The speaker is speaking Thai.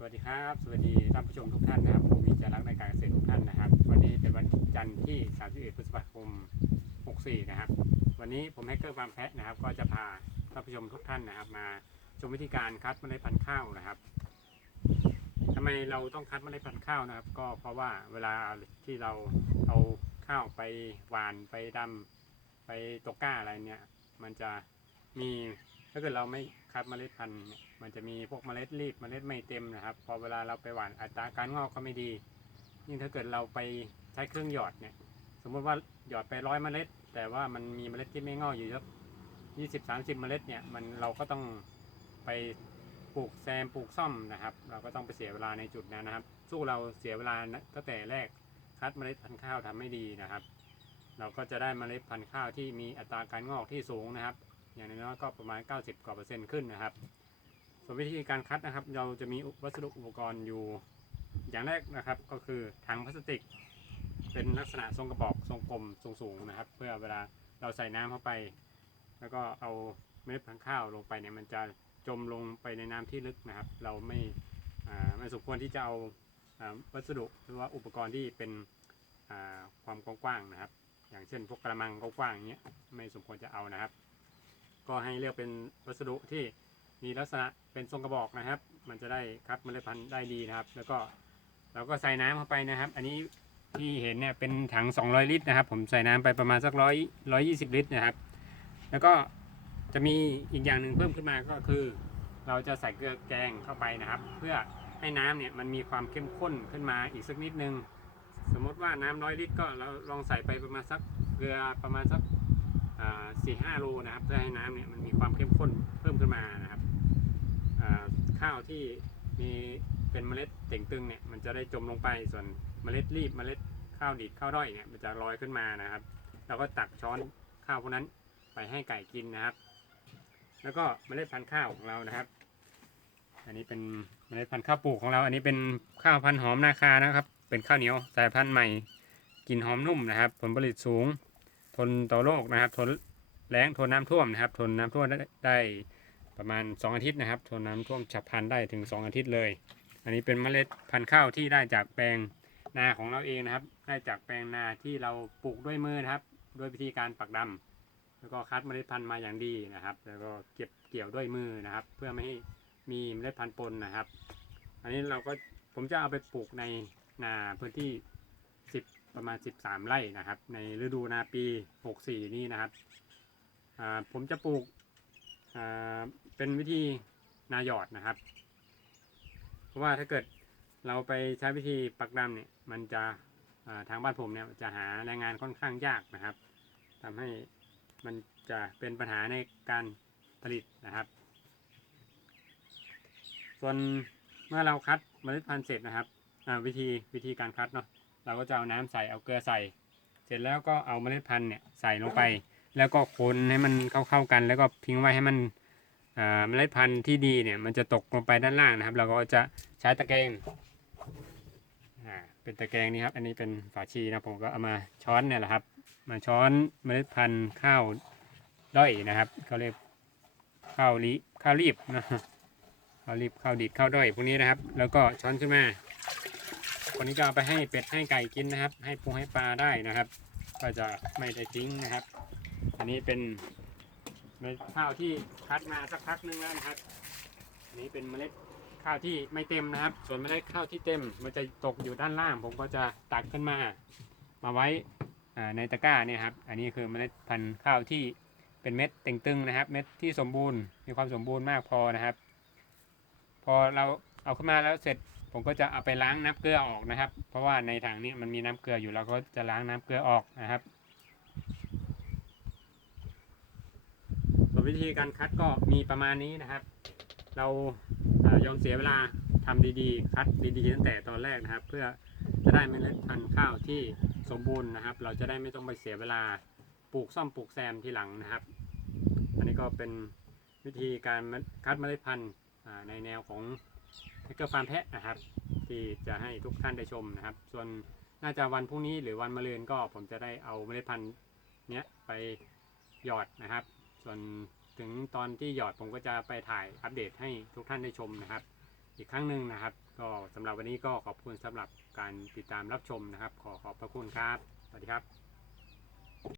สวัสดีครับ สวัสดีท่านผู้ชมทุกท่านนะครับ ผมมีจารักในการเกษตรทุกท่านนะครับ วันนี้เป็นวันจันทร์ที่ 31 พฤษภาคม 64 นะครับ วันนี้ผมแฮกเกอร์ฟาร์มแพะนะครับ ก็จะพาท่านผู้ชมทุกท่านนะครับ มาชมวิธีการคัดเมล็ดพันธุ์ข้าวนะครับทำไมเราต้องคัดเมล็ดพันธุ์ข้าวนะครับ ก็เพราะว่าเวลาที่เราเอาข้าวไปหวานไปดำไปตกก้าอะไรเนี่ย มันจะมี ถ้าเกิดเราไม่คัดเมล็ดพันธุ์มันจะมีพวกเมล็ดรีบเมล็ดไม่เต็มนะครับ พอเวลาเราไปหว่านอัตราการงอกก็ไม่ดี ยิ่งถ้าเกิดเราไปใช้เครื่องหยอดเนี่ย สมมติว่าหยอดไปร้อยเมล็ด แต่ว่ามันมีเมล็ดที่ไม่งอกอยู่สักยี่สิบสามสิบเมล็ดเนี่ยมันเราก็ต้องไปปลูกแซมปลูกซ่อมนะครับ เราก็ต้องไปเสียเวลาในจุดนั้นนะครับ สู้เราเสียเวลาตั้งแต่แรกคัดเมล็ดพันธุ์ข้าวทำไม่ดีนะครับ เราก็จะได้เมล็ดพันธุ์ข้าวที่มีอัตราการงอกที่สูงนะครับ อย่างน้อยก็ประมาณ 90 กว่าเปอร์เซ็นต์ขึ้นนะครับ ส่วนวิธีการคัดนะครับ เราจะมีวัสดุอุปกรณ์อยู่ อย่างแรกนะครับก็คือถังพลาสติก เป็นลักษณะทรงกระบอกทรงกลมทรงสูงนะครับ เพื่อเวลาเราใส่น้ำเข้าไป แล้วก็เอาเมล็ดพันธุ์ข้าวลงไปเนี่ยมันจะจมลงไปในน้ำที่ลึกนะครับ เราไม่ไม่สมควรที่จะเอาวัสดุหรือว่าอุปกรณ์ที่เป็นความกว้างๆนะครับ อย่างเช่นพวกกระมังกว้างๆอย่างเงี้ยไม่สมควรจะเอานะครับ ก็ให้เลือกเป็นวัสดุที่มีลักษณะเป็นทรงกระบอกนะครับ มันจะได้คัดเมล็ดพันธุ์ได้ดีนะครับ แล้วก็เราก็ใส่น้ำเข้าไปนะครับ อันนี้ที่เห็นเนี่ยเป็นถัง 200 ลิตรนะครับ ผมใส่น้ำไปประมาณสักร้อยร้อยยี่สิบลิตรนะครับ แล้วก็จะมีอีกอย่างหนึ่งเพิ่มขึ้นมาก็คือ เราจะใส่เกลือแกงเข้าไปนะครับ เพื่อให้น้ำเนี่ยมันมีความเข้มข้นขึ้นมาอีกสักนิดนึง สมมติว่าน้ำร้อยลิตรก็เราลองใส่ไปประมาณสักเกลือประมาณสัก สี่ห้าโลนะครับ เพื่อให้น้ำเนี่ยมันมีความเข้มข้นเพิ่มขึ้นมานะครับอ่าข้าวที่มีเป็นเมล็ดเต่งตึงเนี่ยมันจะได้จมลงไปส่วนเมล็ดรีบเมล็ดข้าวดีดข้าวด้อยเนี่ยมันจะลอยขึ้นมานะครับเราก็ตักช้อนข้าวพวกนั้นไปให้ไก่กินนะครับ แล้วก็เมล็ดพันธุ์ข้าวของเรานะครับ อันนี้เป็นเมล็ดพันธุ์ข้าวปลูกของเรา อันนี้เป็นข้าวพันธุ์หอมนาคานะครับ เป็นข้าวเหนียวสายพันธุ์ใหม่กลิ่นหอมนุ่มนะครับ ผลผลิตสูง ทนต่อโรคนะครับ ทนแล้งทนน้ำท่วมนะครับ ทนน้ำท่วมได้ได้ประมาณ 2 อาทิตย์นะครับ ทนน้ำท่วมฉับพลันได้ถึง 2 อาทิตย์เลย อันนี้เป็นเมล็ดพันธุ์ข้าวที่ได้จากแปลงนาของเราเองนะครับ ได้จากแปลงนาที่เราปลูกด้วยมือนะครับ ด้วยวิธีการปักดำแล้วก็คัดเมล็ดพันธุ์มาอย่างดีนะครับ แล้วก็เก็บเกี่ยวด้วยมือนะครับ เพื่อไม่ให้มีเมล็ดพันธุ์ปนนะครับ อันนี้เราก็ผมจะเอาไปปลูกในนาพื้นที่ 10 ประมาณ 13 ไร่นะครับ ในฤดูนาปี 64 นี้นะครับผมจะปลูกเป็นวิธีนาหยอดนะครับ เพราะว่าถ้าเกิดเราไปใช้วิธีปักดำเนี่ยมันจะทางบ้านผมเนี่ยจะหาแรงงานค่อนข้างยากนะครับทำให้มันจะเป็นปัญหาในการผลิตนะครับ ส่วนเมื่อเราคัดเมล็ดพันธุ์เสร็จนะครับวิธีวิธีการคัดเนาะ เราก็จะเอาน้ำใส่เอาเกลือใส่ เสร็จแล้วก็เอาเมล็ดพันธุ์เนี่ยใส่ลงไป แล้วก็คนให้มันเข้าๆกัน แล้วก็ทิ้งไว้ให้มันเมล็ดพันธุ์ที่ดีเนี่ยมันจะตกลงไปด้านล่างนะครับ เราก็จะใช้ตะแกรงอ่าเป็นตะแกรงนี้ครับ อันนี้เป็นฝาชีนะผมก็เอามาช้อนเนี่ยแหละครับ มาช้อนเมล็ดพันธุ์ข้าวด้อยนะครับเขาเรียกข้าวลิข้าวรีบนะข้าวรีบข้าวดีดข้าวด้อยพวกนี้นะครับ แล้วก็ช้อนขึ้นมา คนนี้ก็เอาไปให้เป็ดให้ไก่กินนะครับ ให้ปูให้ปลาได้นะครับ ก็จะไม่ได้ทิ้งนะครับ อันนี้เป็นเมล็ดข้าวที่คัดมาสักพักนึงแล้วนะครับอันนี้เป็นเมล็ดข้าวที่ไม่เต็มนะครับ ส่วนเมล็ดข้าวที่เต็ม มันจะตกอยู่ด้านล่าง ผมก็จะตักขึ้นมา มาไว้ในตะกร้าเนี่ยครับ อันนี้คือเมล็ดพันธุ์ข้าวที่เป็นเม็ดเต่งตึงนะครับ เม็ดที่สมบูรณ์มีความสมบูรณ์มากพอนะครับ พอเราเอาขึ้นมาแล้วเสร็จ ผมก็จะเอาไปล้างน้ำเกลือออกนะครับ เพราะว่าในถังนี้มันมีน้ำเกลืออยู่เราก็จะล้างน้ำเกลือออกนะครับส่วนวิธีการคัดก็มีประมาณนี้นะครับ เราเอ่อยอมเสียเวลาทำดีๆ คัดดีๆตั้งแต่ตอนแรกนะครับ เพื่อจะได้เมล็ดพันธุ์ข้าวที่สมบูรณ์นะครับ เราจะได้ไม่ต้องไปเสียเวลาปลูกซ่อมปลูกแซมทีหลังนะครับ อันนี้ก็เป็นวิธีการคัดเมล็ดพันธุ์ในแนวของ แฮกเกอร์ฟาร์มแพะนะครับ ที่จะให้ทุกท่านได้ชมนะครับ ส่วนน่าจะวันพรุ่งนี้หรือวันมะรืนก็ผมจะได้เอาเมล็ดพันธุ์เนี้ยไปหยอดนะครับ ส่วนถึงตอนที่หยอดผมก็จะไปถ่ายอัปเดตให้ทุกท่านได้ชมนะครับ อีกครั้งหนึ่งนะครับ ก็สำหรับวันนี้ก็ขอบคุณสำหรับการติดตามรับชมนะครับ ขอขอบพระคุณครับ สวัสดีครับ